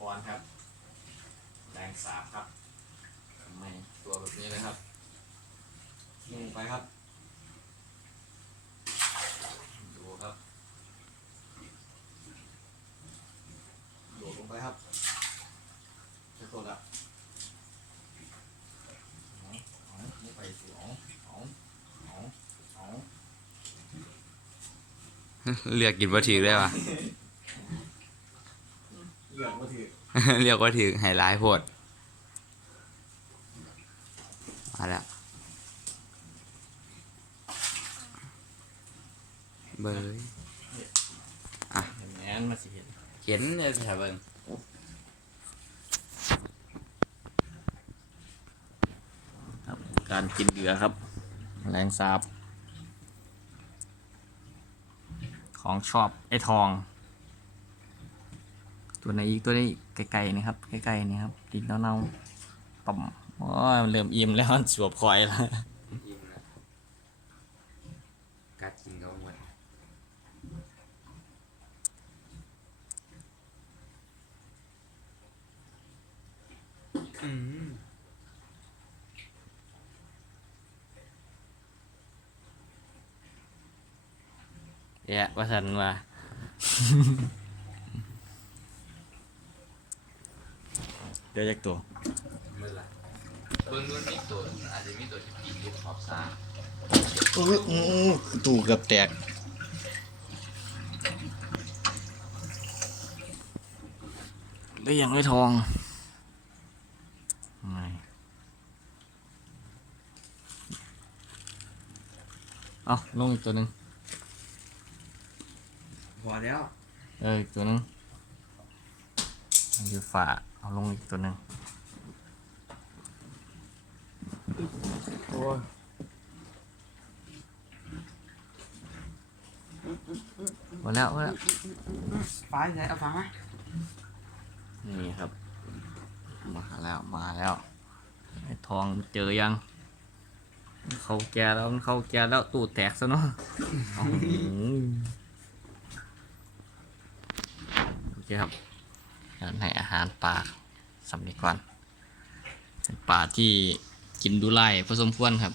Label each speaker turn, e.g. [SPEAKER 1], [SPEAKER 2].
[SPEAKER 1] กรครับ แรงสาบครับทำไมตัวแบบนี้เลยครับลงไปครับ ดูครับโดดลงไปครับจะกดอะเอาเอาไม่ไปสิเอาเอาเอาเอา
[SPEAKER 2] เรียกกินว่าถือได้ปะ
[SPEAKER 1] เลือกว่าถือ
[SPEAKER 2] เรียกว่าถือไฮไลท์โพดมาแล้วเบย
[SPEAKER 1] เห็นแมนมาสิเห็น
[SPEAKER 2] เขียนเลยแถวเบิง
[SPEAKER 1] ครับ การกินเหยื่อครับแรงสาบ ของชอบไอ้ทอง ตัวไหนอีกตัวนี้ไกลๆนี่ครับใกล้ๆนี่ครับดินเน่าๆต่อมโอ้ยมันเริ่มอิ่มแล้วมันสวบคอยแล้ว
[SPEAKER 2] ยิ้มแล้วกัดกินเขาหมดอืมแย่ว่าสันว่า
[SPEAKER 1] เดี๋ยวจักตัว
[SPEAKER 2] เมื่อไหร่เบิ้งนู้นมีตัวอาจจะมีตัวที่กินอยู่ขอบซ่า
[SPEAKER 1] ตู้เกือบแตกได้ยังไม่ทองไม่เอาลงอีกตัวหนึ่ง
[SPEAKER 2] พอแล้ว
[SPEAKER 1] เอออีกตัวหนึ่งอยู่ฝา เอาลงอีกตัวหนึ่งโอ้ยหมดแล้วหมดแล้ว
[SPEAKER 2] ฟ้าใช่เอาฟ้ามา
[SPEAKER 1] นี่ครับ มาแล้วมาแล้วไอ้ทองเจอยัง เขาแก่แล้วมันเขาแก่แล้วตูดแตกซะเนาะเอาโอเคครับ การให้อาหารปลาสำเร็จก่อนเป็นปลาที่กินดูไล่พอสมควรครับ